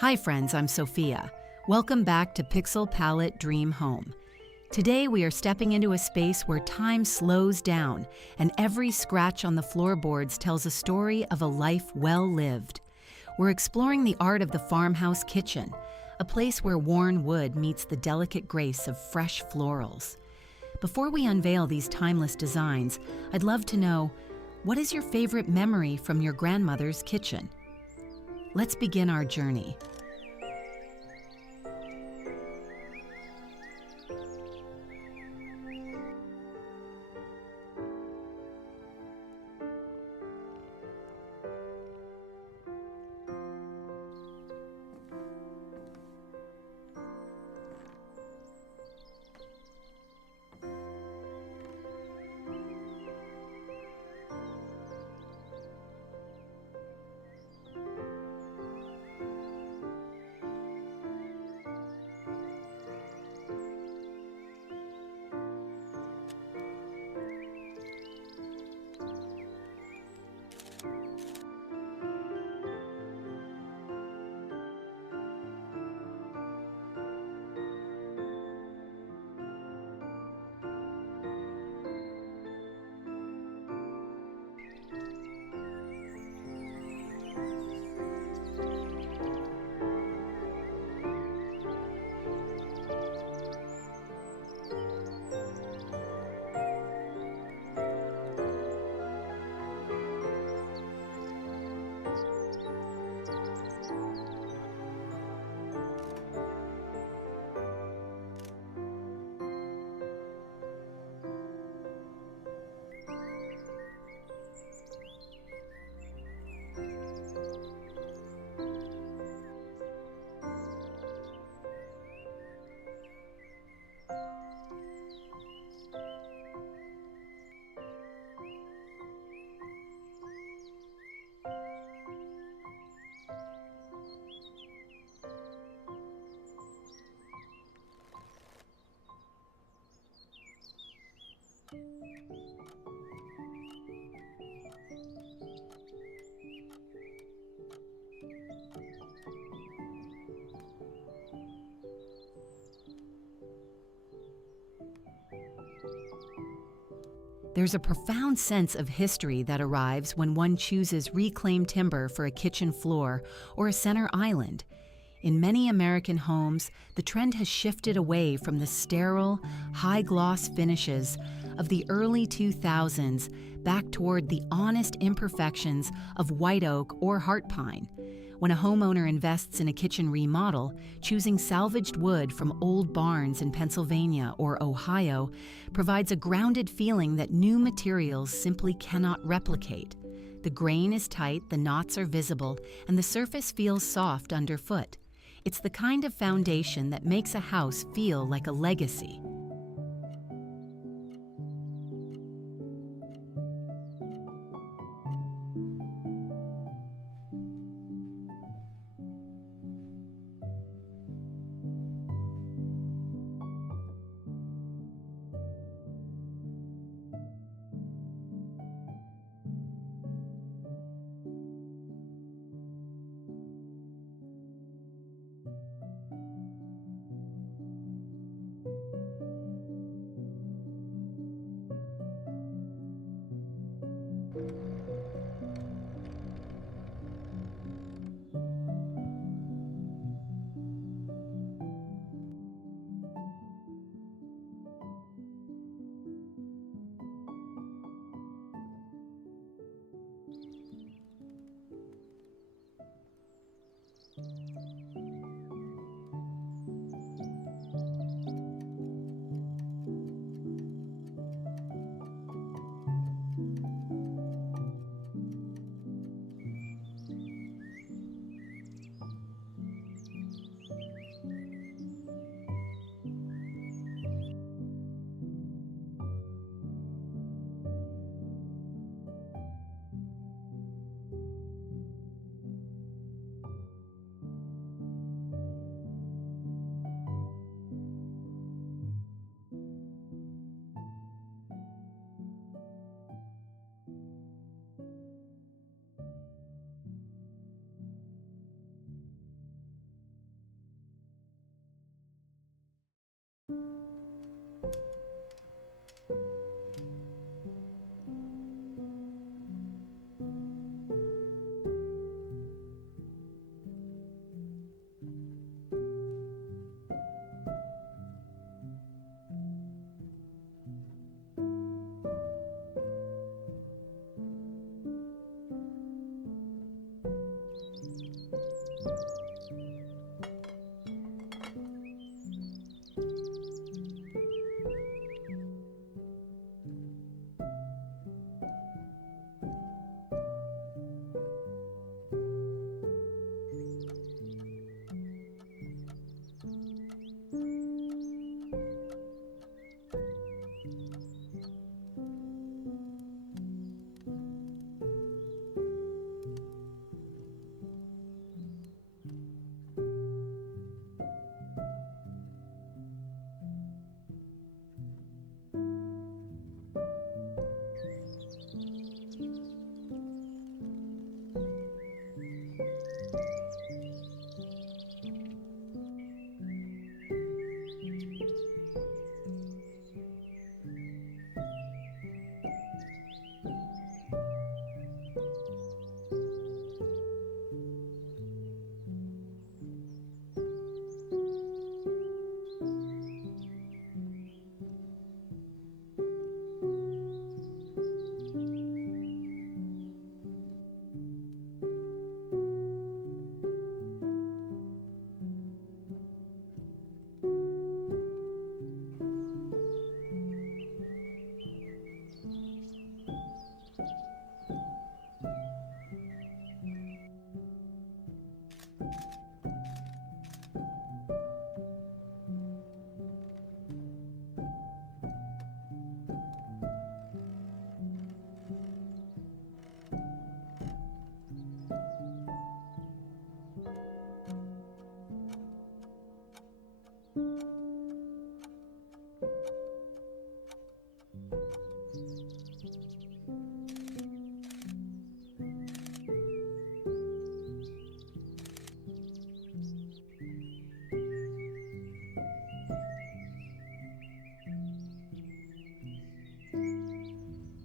Hi friends, I'm Sophia. Welcome back to Pixelpalette Dream Home. Today we are stepping into a space where time slows down and every scratch on the floorboards tells a story of a life well lived. We're exploring the art of the farmhouse kitchen, a place where worn wood meets the delicate grace of fresh florals. Before we unveil these timeless designs, I'd love to know, what is your favorite memory from your grandmother's kitchen? Let's begin our journey. There's a profound sense of history that arrives when one chooses reclaimed timber for a kitchen floor or a center island. In many American homes, the trend has shifted away from the sterile, high-gloss finishes of the early 2000s back toward the honest imperfections of white oak or heart pine. When a homeowner invests in a kitchen remodel, choosing salvaged wood from old barns in Pennsylvania or Ohio provides a grounded feeling that new materials simply cannot replicate. The grain is tight, the knots are visible, and the surface feels soft underfoot. It's the kind of foundation that makes a house feel like a legacy.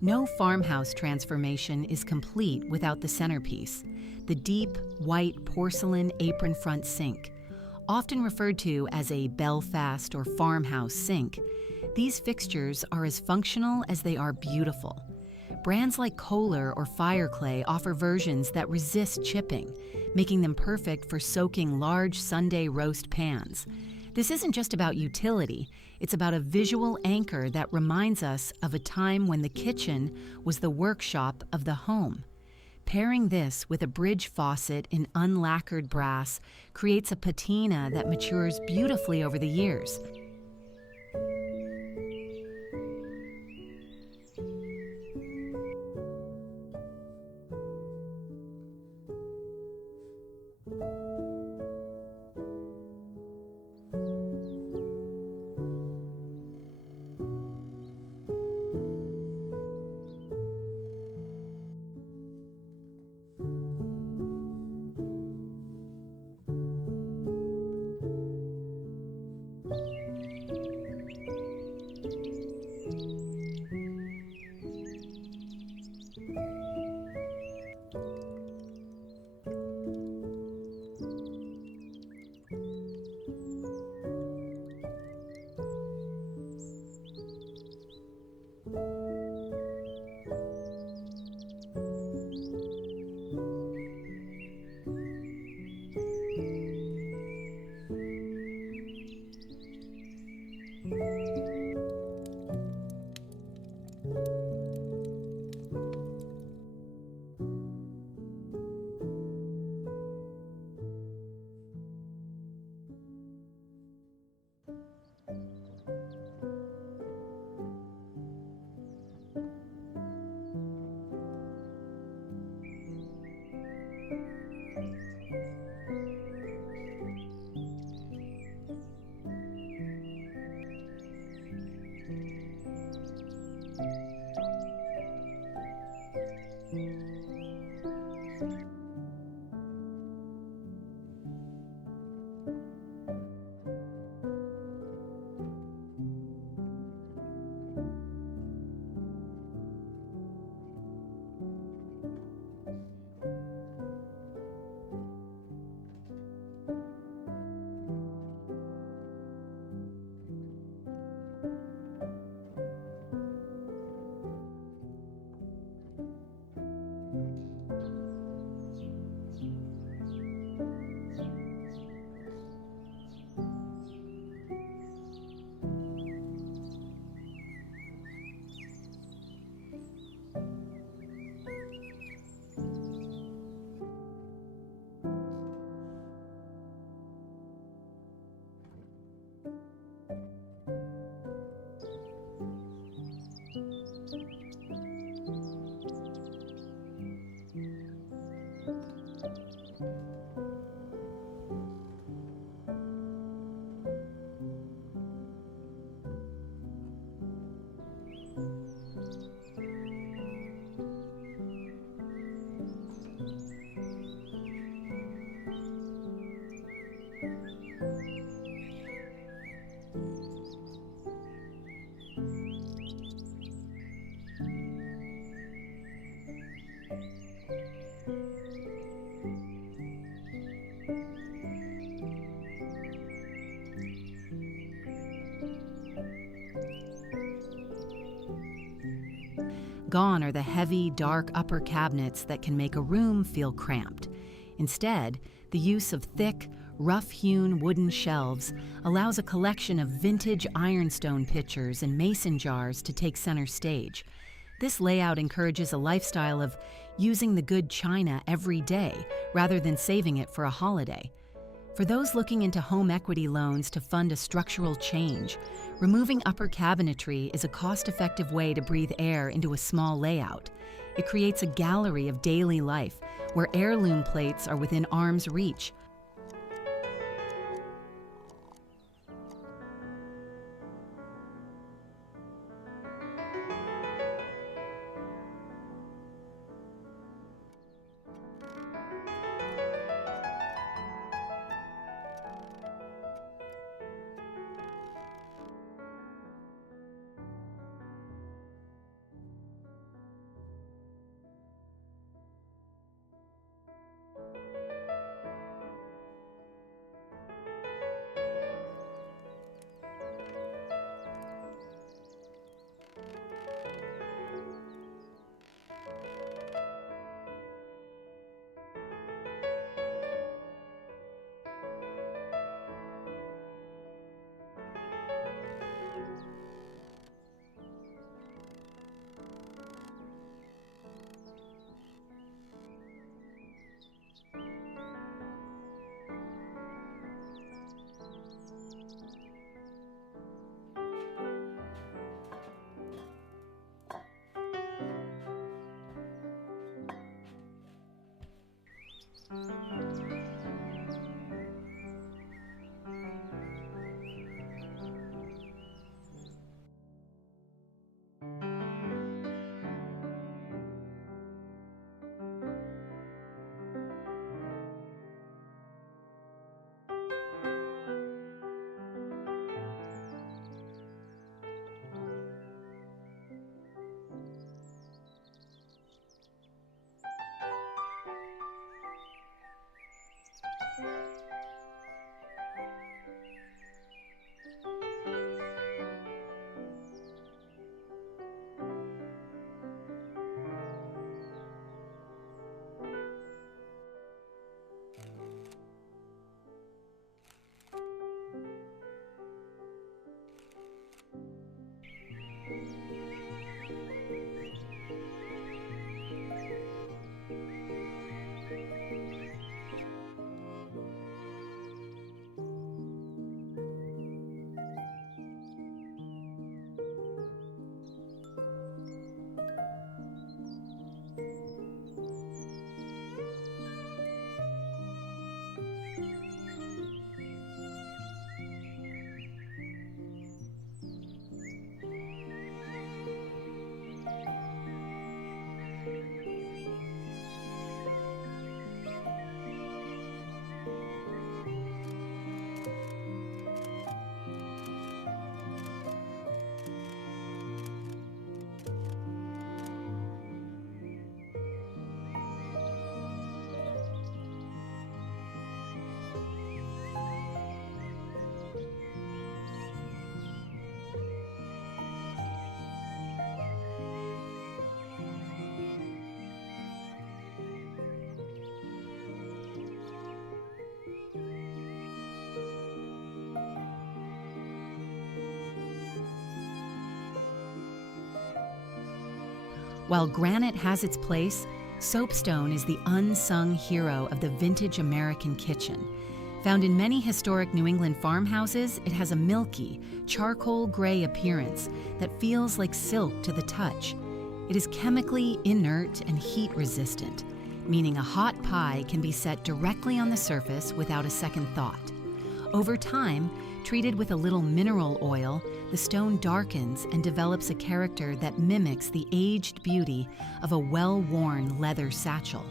No farmhouse transformation is complete without the centerpiece, the deep, white porcelain apron-front sink. Often referred to as a Belfast or farmhouse sink, these fixtures are as functional as they are beautiful. Brands like Kohler or Fireclay offer versions that resist chipping, making them perfect for soaking large Sunday roast pans. This isn't just about utility, it's about a visual anchor that reminds us of a time when the kitchen was the workshop of the home. Pairing this with a bridge faucet in unlacquered brass creates a patina that matures beautifully over the years. Gone are the heavy, dark upper cabinets that can make a room feel cramped. Instead, the use of thick, rough-hewn wooden shelves allows a collection of vintage ironstone pitchers and mason jars to take center stage. This layout encourages a lifestyle of using the good china every day rather than saving it for a holiday. For those looking into home equity loans to fund a structural change, removing upper cabinetry is a cost-effective way to breathe air into a small layout. It creates a gallery of daily life where heirloom plates are within arm's reach. While granite has its place, soapstone is the unsung hero of the vintage American kitchen. Found in many historic New England farmhouses, it has a milky, charcoal gray appearance that feels like silk to the touch. It is chemically inert and heat resistant, meaning a hot pie can be set directly on the surface without a second thought. Over time, treated with a little mineral oil, the stone darkens and develops a character that mimics the aged beauty of a well-worn leather satchel.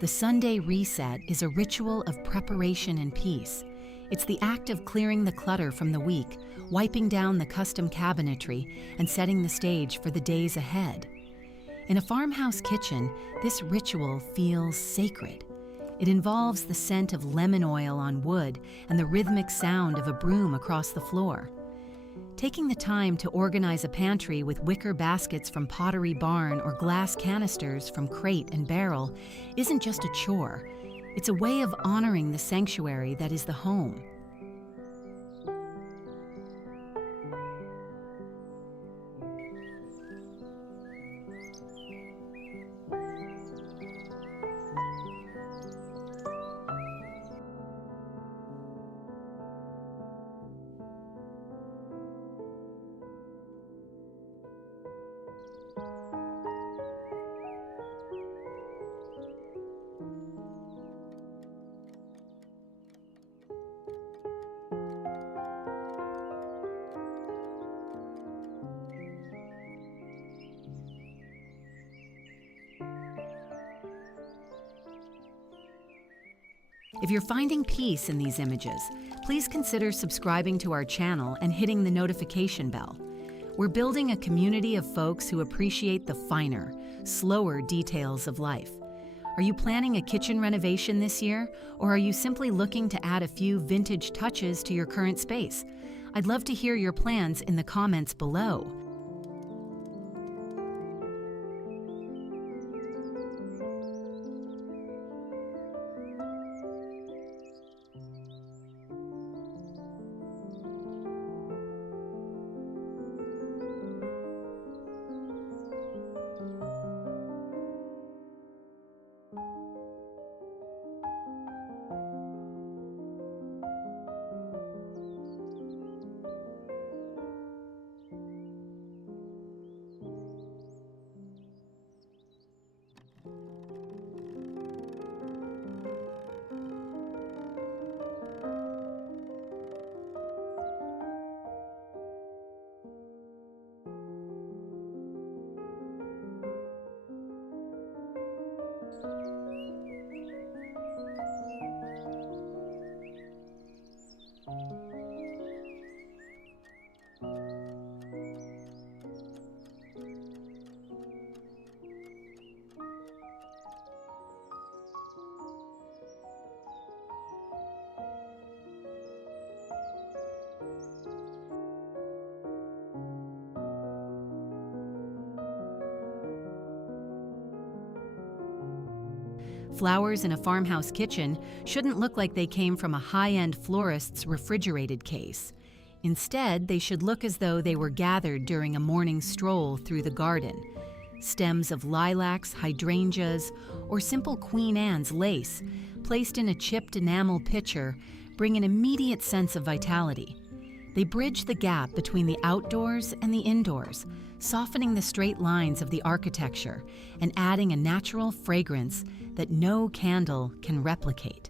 The Sunday reset is a ritual of preparation and peace. It's the act of clearing the clutter from the week, wiping down the custom cabinetry, and setting the stage for the days ahead. In a farmhouse kitchen, this ritual feels sacred. It involves the scent of lemon oil on wood and the rhythmic sound of a broom across the floor. Taking the time to organize a pantry with wicker baskets from Pottery Barn or glass canisters from Crate and Barrel isn't just a chore. It's a way of honoring the sanctuary that is the home. If you're finding peace in these images, please consider subscribing to our channel and hitting the notification bell. We're building a community of folks who appreciate the finer, slower details of life. Are you planning a kitchen renovation this year, or are you simply looking to add a few vintage touches to your current space? I'd love to hear your plans in the comments below. Flowers in a farmhouse kitchen shouldn't look like they came from a high-end florist's refrigerated case. Instead, they should look as though they were gathered during a morning stroll through the garden. Stems of lilacs, hydrangeas, or simple Queen Anne's lace, placed in a chipped enamel pitcher, bring an immediate sense of vitality. They bridge the gap between the outdoors and the indoors, softening the straight lines of the architecture and adding a natural fragrance that no candle can replicate.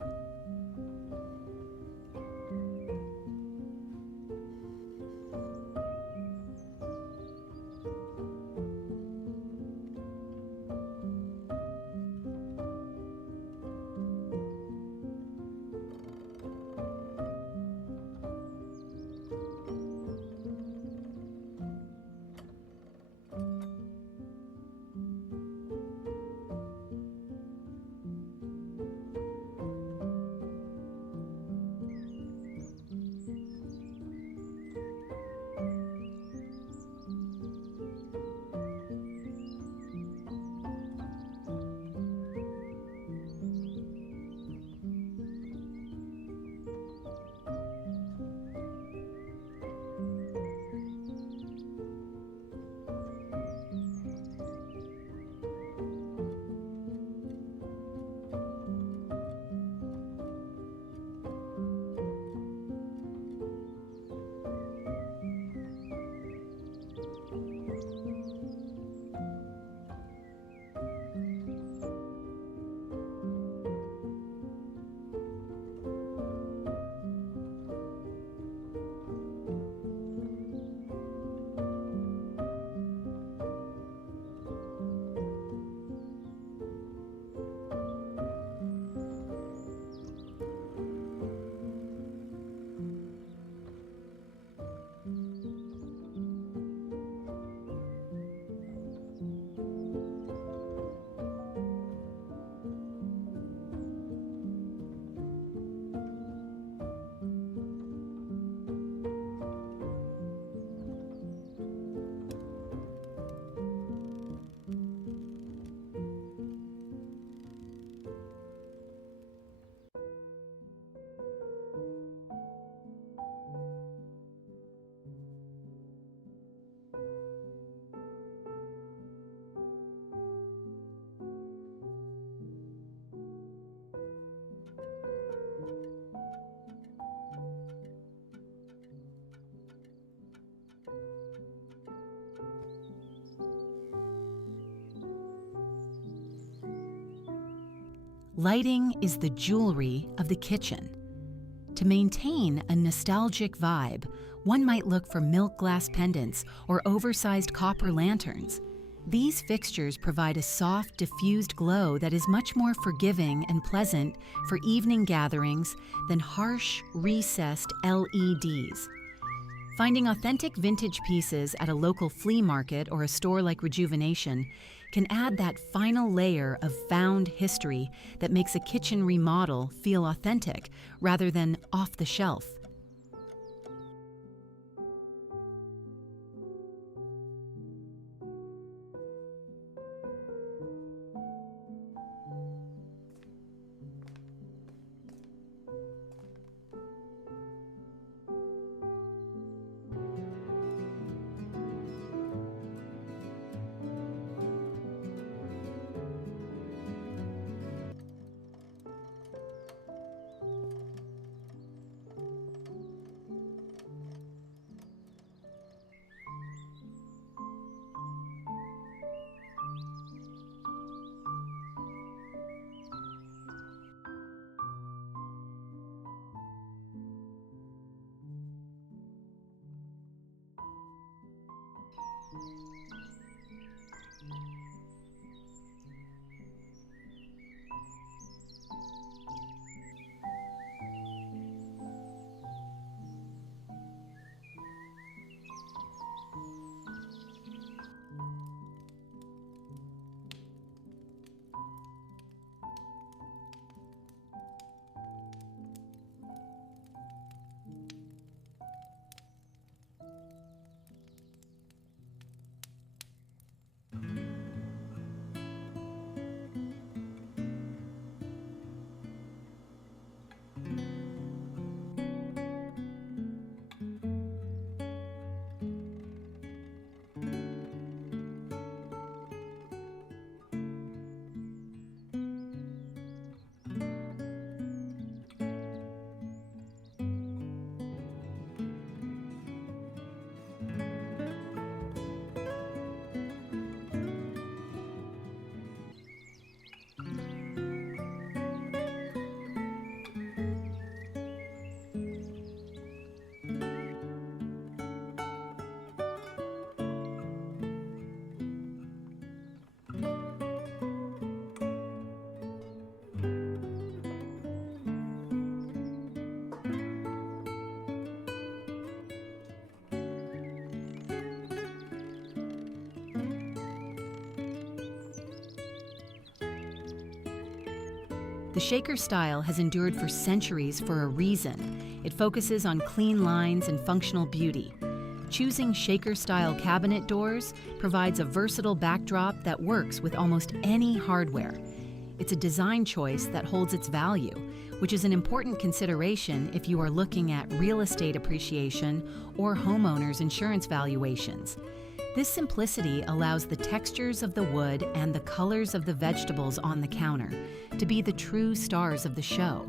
Lighting is the jewelry of the kitchen. To maintain a nostalgic vibe, one might look for milk glass pendants or oversized copper lanterns. These fixtures provide a soft, diffused glow that is much more forgiving and pleasant for evening gatherings than harsh, recessed LEDs. Finding authentic vintage pieces at a local flea market or a store like Rejuvenation can add that final layer of found history that makes a kitchen remodel feel authentic rather than off the shelf. The shaker style has endured for centuries for a reason. It focuses on clean lines and functional beauty. Choosing shaker-style cabinet doors provides a versatile backdrop that works with almost any hardware. It's a design choice that holds its value, which is an important consideration if you are looking at real estate appreciation or homeowners' insurance valuations. This simplicity allows the textures of the wood and the colors of the vegetables on the counter to be the true stars of the show.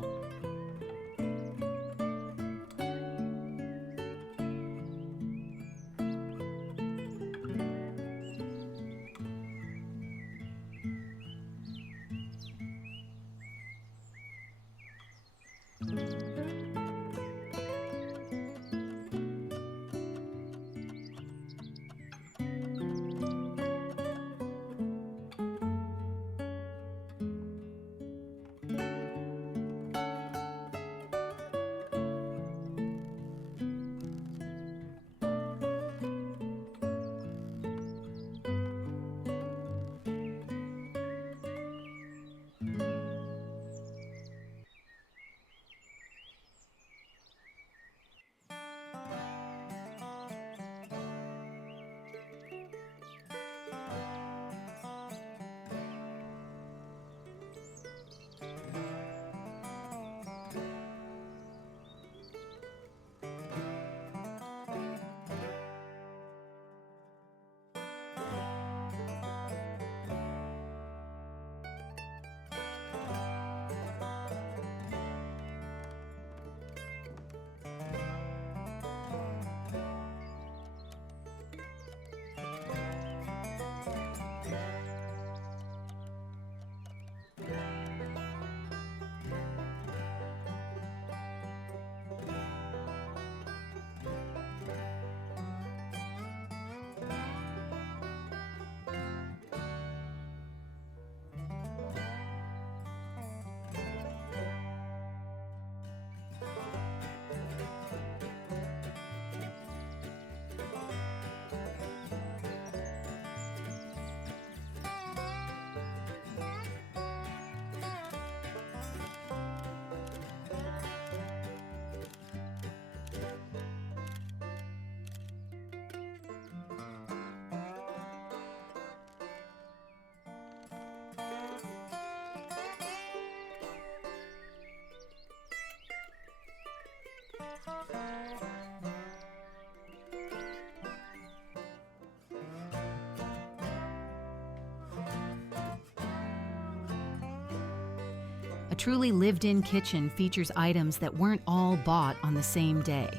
A truly lived-in kitchen features items that weren't all bought on the same day.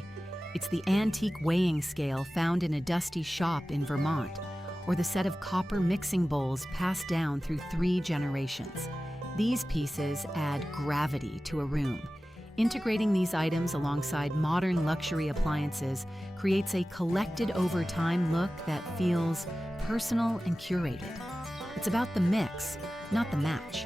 It's the antique weighing scale found in a dusty shop in Vermont, or the set of copper mixing bowls passed down through 3 generations. These pieces add gravity to a room. Integrating these items alongside modern luxury appliances creates a collected over time look that feels personal and curated. It's about the mix, not the match.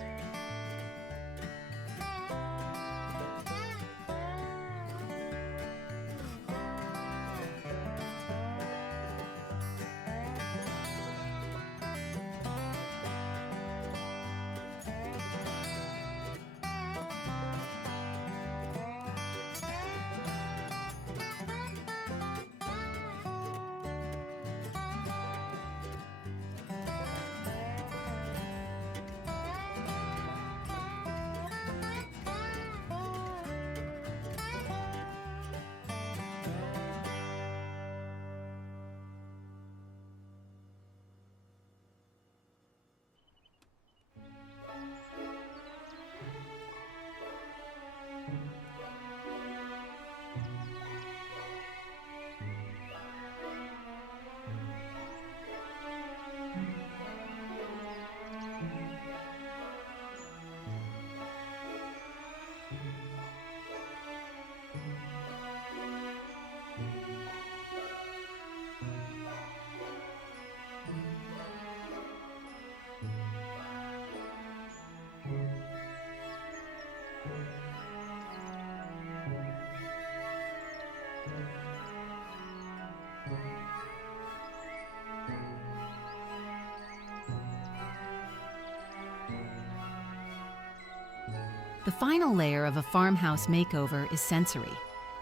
The final layer of a farmhouse makeover is sensory.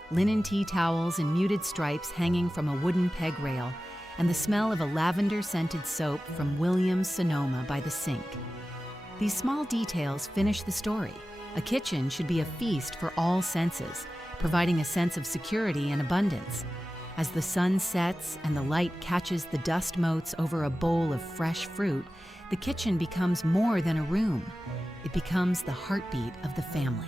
Linen tea towels in muted stripes hanging from a wooden peg rail, and the smell of a lavender-scented soap from Williams Sonoma by the sink. These small details finish the story. A kitchen should be a feast for all senses, providing a sense of security and abundance. As the sun sets and the light catches the dust motes over a bowl of fresh fruit, the kitchen becomes more than a room. It becomes the heartbeat of the family.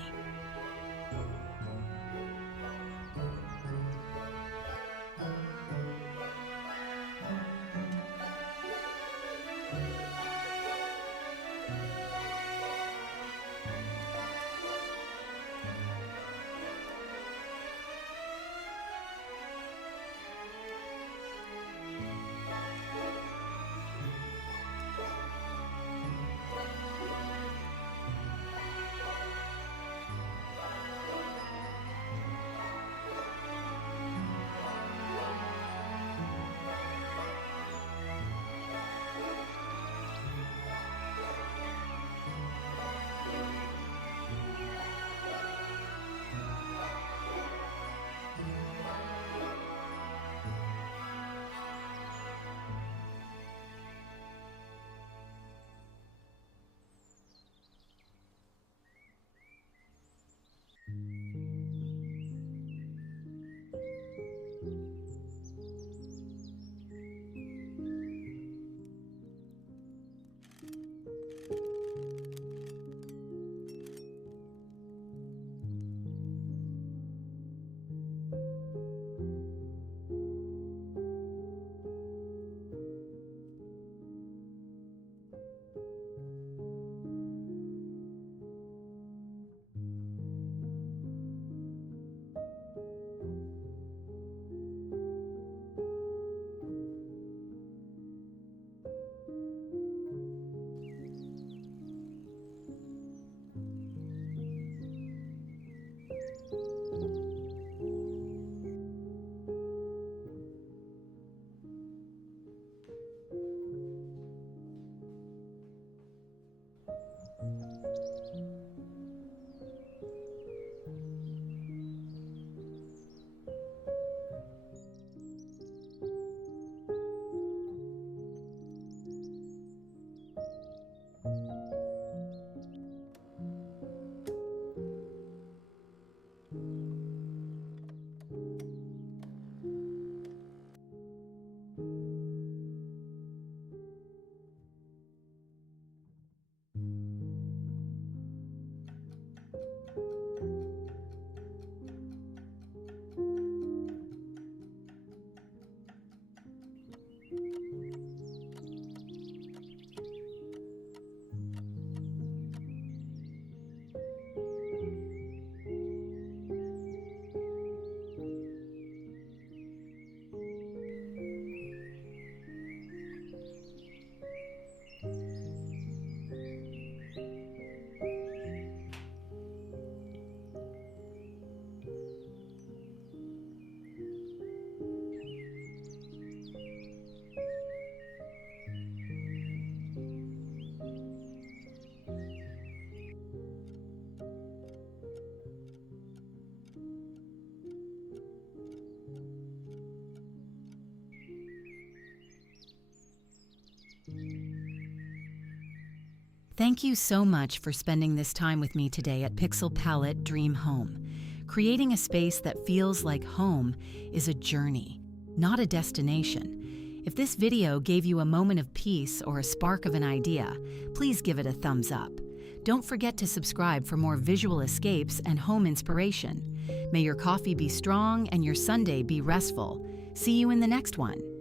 Thank you so much for spending this time with me today at Pixelpalette Dream Home. Creating a space that feels like home is a journey, not a destination. If this video gave you a moment of peace or a spark of an idea, please give it a thumbs up. Don't forget to subscribe for more visual escapes and home inspiration. May your coffee be strong and your Sunday be restful. See you in the next one.